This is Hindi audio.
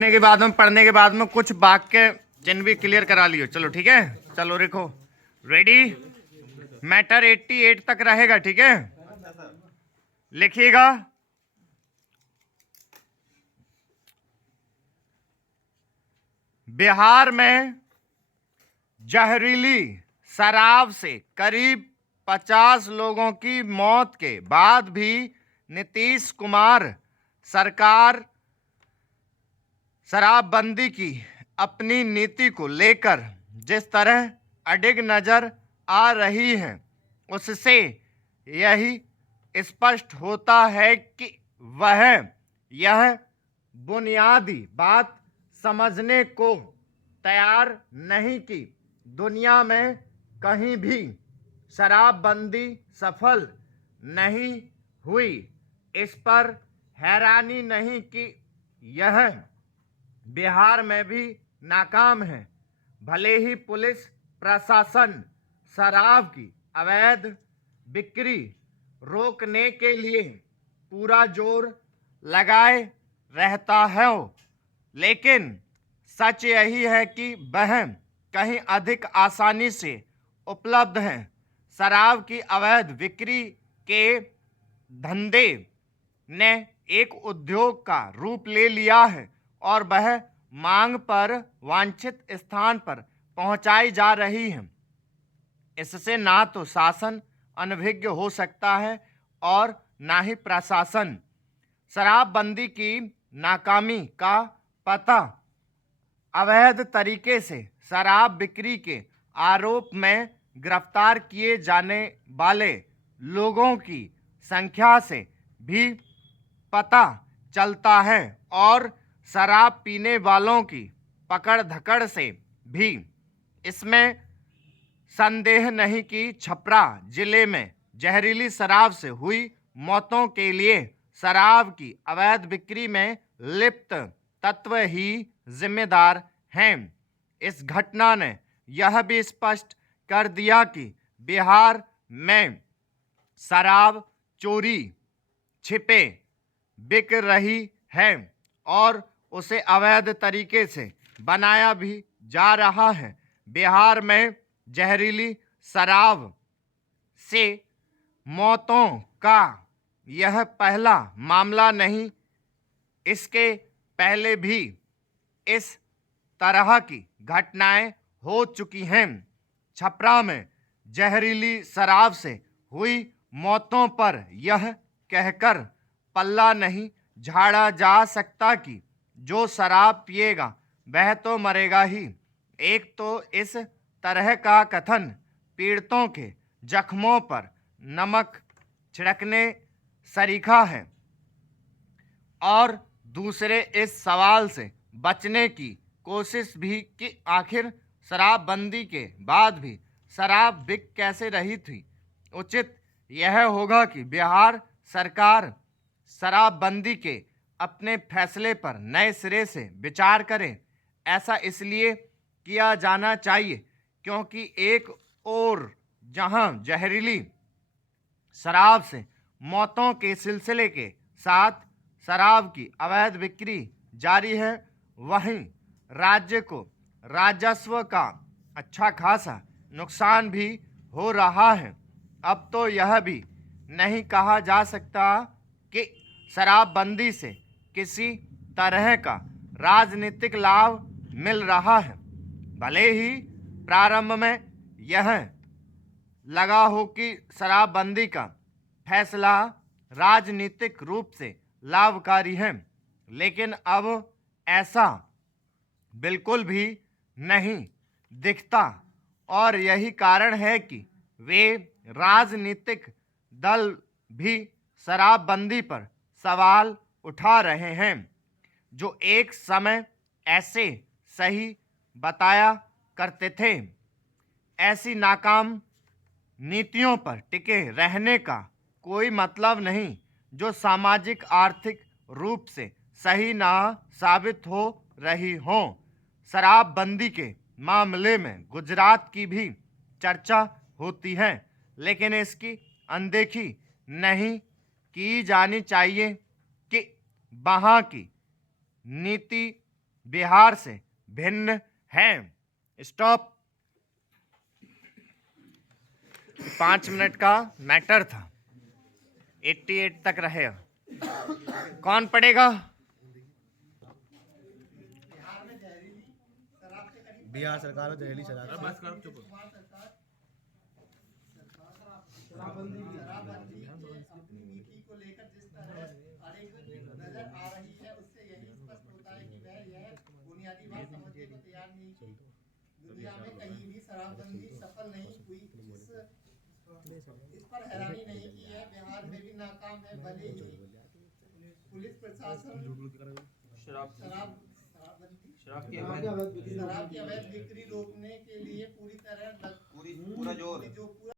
पढ़ने के बाद में कुछ वाक्य चिन्ह भी क्लियर करा लियो। चलो ठीक है, चलो लिखो। रेडी। मैटर 88 तक रहेगा, ठीक है। लिखिएगा। बिहार में जहरीली शराब से करीब 50 लोगों की मौत के बाद भी नीतीश कुमार सरकार शराबबंदी की अपनी नीति को लेकर जिस तरह अडिग नजर आ रही है, उससे यही स्पष्ट होता है कि वह यह बुनियादी बात समझने को तैयार नहीं कि दुनिया में कहीं भी शराबबंदी सफल नहीं हुई। इस पर हैरानी नहीं कि यह बिहार में भी नाकाम है। भले ही पुलिस प्रशासन शराब की अवैध बिक्री रोकने के लिए पूरा जोर लगाए रहता है, लेकिन सच यही है कि वह कहीं अधिक आसानी से उपलब्ध है। शराब की अवैध बिक्री के धंधे ने एक उद्योग का रूप ले लिया है और वह मांग पर वांछित स्थान पर पहुंचाई जा रही है। इससे ना तो शासन अनभिज्ञ हो सकता है और ना ही प्रशासन। शराबबंदी की नाकामी का पता अवैध तरीके से शराब बिक्री के आरोप में गिरफ्तार किए जाने वाले लोगों की संख्या से भी पता चलता है और शराब पीने वालों की पकड़ धकड़ से भी। इसमें संदेह नहीं कि छपरा जिले में जहरीली शराब से हुई मौतों के लिए शराब की अवैध बिक्री में लिप्त तत्व ही जिम्मेदार हैं। इस घटना ने यह भी स्पष्ट कर दिया कि बिहार में शराब चोरी छिपे बिक रही है और उसे अवैध तरीके से बनाया भी जा रहा है। बिहार में जहरीली शराब से मौतों का यह पहला मामला नहीं, इसके पहले भी इस तरह की घटनाएं हो चुकी हैं। छपरा में जहरीली शराब से हुई मौतों पर यह कहकर पल्ला नहीं झाड़ा जा सकता कि जो शराब पिएगा वह तो मरेगा ही। एक तो इस तरह का कथन पीड़ितों के जख्मों पर नमक छिड़कने सरीखा है और दूसरे इस सवाल से बचने की कोशिश भी कि आखिर शराबबंदी के बाद भी शराब बिक कैसे रही थी। उचित यह होगा कि बिहार सरकार शराबबंदी के अपने फैसले पर नए सिरे से विचार करे। ऐसा इसलिए किया जाना चाहिए क्योंकि एक और जहां जहरीली शराब से मौतों के सिलसिले के साथ शराब की अवैध बिक्री जारी है, वहीं राज्य को राजस्व का अच्छा खासा नुकसान भी हो रहा है। अब तो यह भी नहीं कहा जा सकता कि शराबबंदी से किसी तरह का राजनीतिक लाभ मिल रहा है। भले ही प्रारंभ में यह लगा हो कि शराबबंदी का फैसला राजनीतिक रूप से लाभकारी है, लेकिन अब ऐसा बिल्कुल भी नहीं दिखता और यही कारण है कि वे राजनीतिक दल भी शराबबंदी पर सवाल उठा रहे हैं जो एक समय ऐसे सही बताया करते थे। ऐसी नाकाम नीतियों पर टिके रहने का कोई मतलब नहीं जो सामाजिक आर्थिक रूप से सही ना साबित हो रही हों। शराबबंदी के मामले में गुजरात की भी चर्चा होती है, लेकिन इसकी अनदेखी नहीं की जानी चाहिए कि वहाँ की नीति बिहार से भिन्न है। स्टॉप। 5 मिनट का मैटर था, 88 तक रहेगा। कौन पढ़ेगा? बिहार सरकार में जहरीली शराब शराबबंदी अपनी नीति को लेकर जिस तरह अड़िग नजर आ रही है, उससे यही स्पष्ट होता है कि वह यह बुनियादी बात समझने को तैयार नहीं कि दुनिया में कहीं भी शराबबंदी सफल नहीं हुई। इस पर हैरानी नहीं कि यह बिहार में भी नाकाम है। भले ही पुलिस प्रशासन शराब की अवैध बिक्री रोकने के लिए पूरी तरह पूरा जोर